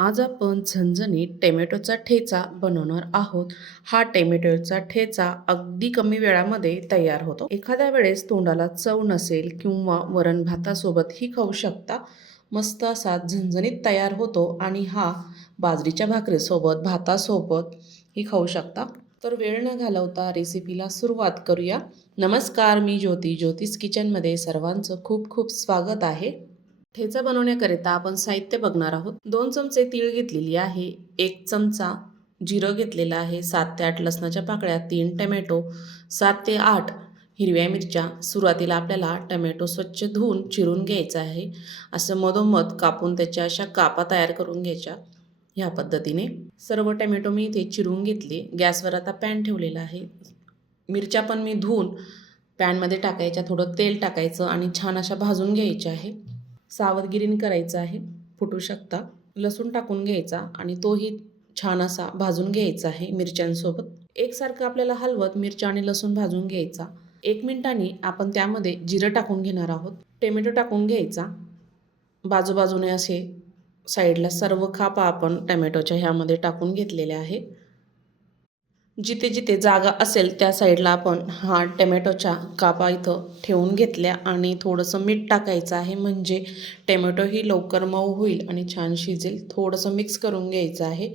आज आपण झणझणीत टोमॅटोचा ठेचा बनवणार आहोत. हा टोमॅटोचा ठेचा अगदी कमी वेळामध्ये तयार होतो. एखाद्या वेळेस तोंडाला चव नसेल किंवा वरण भातासोबतही खाऊ शकता. मस्त असा झणझणीत तयार होतो आणि हा बाजरीच्या भाकरीसोबत, भातासोबतही खाऊ शकता. तर वेळ न घालवता रेसिपीला सुरुवात करूया. नमस्कार, मी ज्योती. ज्योतिष किचनमध्ये सर्वांचं खूप खूप स्वागत आहे. ठेचा बनवण्याकरिता आपण साहित्य बघणार आहोत. 2 चमचे तीळ घेतलेली आहे, 1 चमचा जिरं घेतलेलं आहे, 7 ते 8 लसणाच्या पाकळ्या, 3 टोमॅटो, 7 ते 8 हिरव्या मिरच्या. सुरुवातीला आपल्याला टोमॅटो स्वच्छ धुवून चिरून घ्यायचा आहे. असं मधोमध कापून त्याच्या अशा कापा तयार करून घ्यायच्या. ह्या पद्धतीने सर्व टोमॅटो मी इथे चिरून घेतले. गॅसवर आता पॅन ठेवलेला आहे. मिरच्या पण मी धुवून पॅनमध्ये टाकायच्या, थोडं तेल टाकायचं आणि छान अशा भाजून घ्यायच्या आहे. सावधगिरीने करायचं आहे, फुटू शकता. लसूण टाकून घ्यायचा आणि तोही छान असा भाजून घ्यायचा आहे मिरच्यांसोबत. एकसारखं आपल्याला हलवत मिरच्या आणि लसूण भाजून घ्यायचा. 1 मिनिटांनी आपण त्यामध्ये जिरं टाकून घेणार आहोत. टोमॅटो टाकून घ्यायचा. बाजूबाजूने असे साईडला सर्व खापा आपण टोमॅटोच्या ह्यामध्ये टाकून घेतलेल्या आहे. जिथे जिथे जागा असेल त्या साईडला आपण हा टोमॅटोच्या कापा इथं ठेवून घेतल्या आणि थोडंसं मीठ टाकायचं आहे, म्हणजे टोमॅटोही लवकर मऊ होईल आणि छान शिजेल. थोडंसं मिक्स करून घ्यायचं आहे.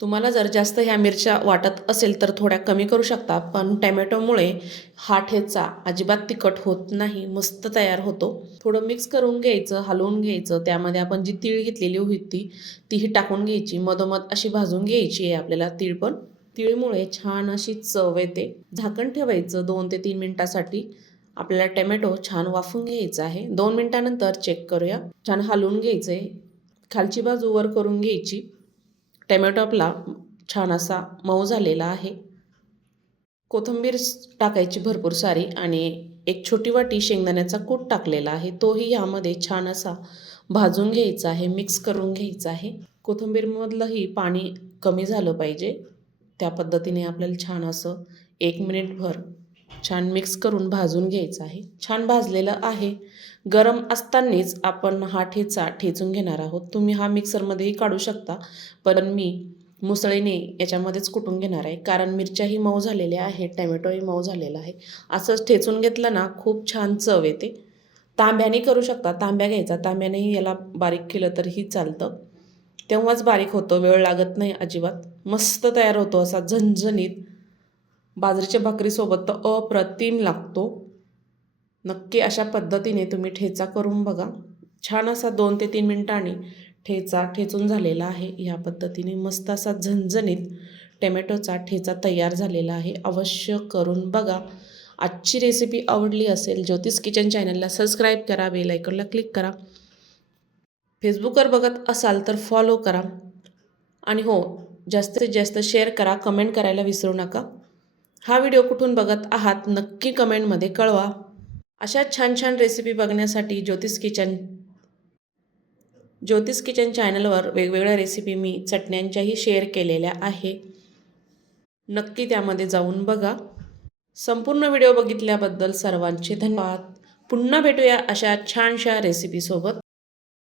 तुम्हाला जर जास्त ह्या मिरच्या वाटत असेल तर थोड्या कमी करू शकता, पण टोमॅटोमुळे हा ठेचा अजिबात तिखट होत नाही, मस्त तयार होतो. थोडं मिक्स करून घ्यायचं, हलवून घ्यायचं. त्यामध्ये आपण जी तीळ घेतलेली होती तीही टाकून घ्यायची. मधोमध अशी भाजून घ्यायची आहे आपल्याला तीळ पण. तीळमुळे छान अशी चव येते. झाकण ठेवायचं 2 ते 3 मिनिटासाठी. आपल्याला टोमॅटो छान वाफून घ्यायचा आहे. 2 मिनिटानंतर चेक करूया. छान हलवून घ्यायचं आहे. खालची बाजू वर करून घ्यायची. टोमॅटो आपला छान असा मऊ झालेला आहे. कोथिंबीर टाकायची भरपूर सारी आणि 1 छोटी वाटी शेंगदाण्याचा कूट टाकलेला आहे. तोही यामध्ये छान असा भाजून घ्यायचा आहे, मिक्स करून घ्यायचा आहे. कोथिंबीरमधलंही पाणी कमी झालं पाहिजे. त्या पद्धतीने आपल्याला छान असं 1 मिनिटभर छान मिक्स करून भाजून घ्यायचं आहे. छान भाजलेलं आहे. गरम असतानाच आपण हा ठेचा ठेचून घेणार आहोत. तुम्ही हा मिक्सरमध्येही काढू शकता, पण मी मुसळीने याच्यामध्येच कुटून घेणार आहे, कारण मिरच्याही मऊ झालेल्या आहेत, टोमॅटोही मऊ झालेला आहे. असंच ठेचून घेतलं ना खूप छान चव येते. तांब्याने करू शकता. तांब्या घ्यायचा, तांब्यानेही याला बारीक केलं तरीही चालतं. तेव्हाच बारीक होतं, वेळ लागत नाही अजिबात. मस्त तयार होतो असा झणझणीत. बाजरीच्या भाकरीसोबत तर अप्रतिम लागतो. नक्की अशा पद्धतीने तुम्ही ठेचा करून बघा. छान असा 2 ते 3 मिनिटांनी ठेचा ठेचून झालेला आहे. ह्या पद्धतीने मस्त असा झणझणीत टोमॅटोचा ठेचा तयार झालेला आहे. अवश्य करून बघा. आजची रेसिपी आवडली असेल ज्योतिष किचन चॅनलला सबस्क्राईब करा, बेल आयकॉनला क्लिक करा. फेसबुकवर बघत असाल तर फॉलो करा आणि हो, जास्तीत जास्त शेअर करा, कमेंट करायला विसरू नका. हा व्हिडिओ कुठून बघत आहात नक्की कमेंटमध्ये कळवा. अशा छान छान रेसिपी बघण्यासाठी ज्योतिष किचन चॅनलवर वेगवेगळ्या रेसिपी मी चटण्यांच्याही शेअर केलेल्या आहे. नक्की त्यामध्ये जाऊन बघा. संपूर्ण व्हिडिओ बघितल्याबद्दल सर्वांचे धन्यवाद. पुन्हा भेटूया अशा छानशा रेसिपीसोबत.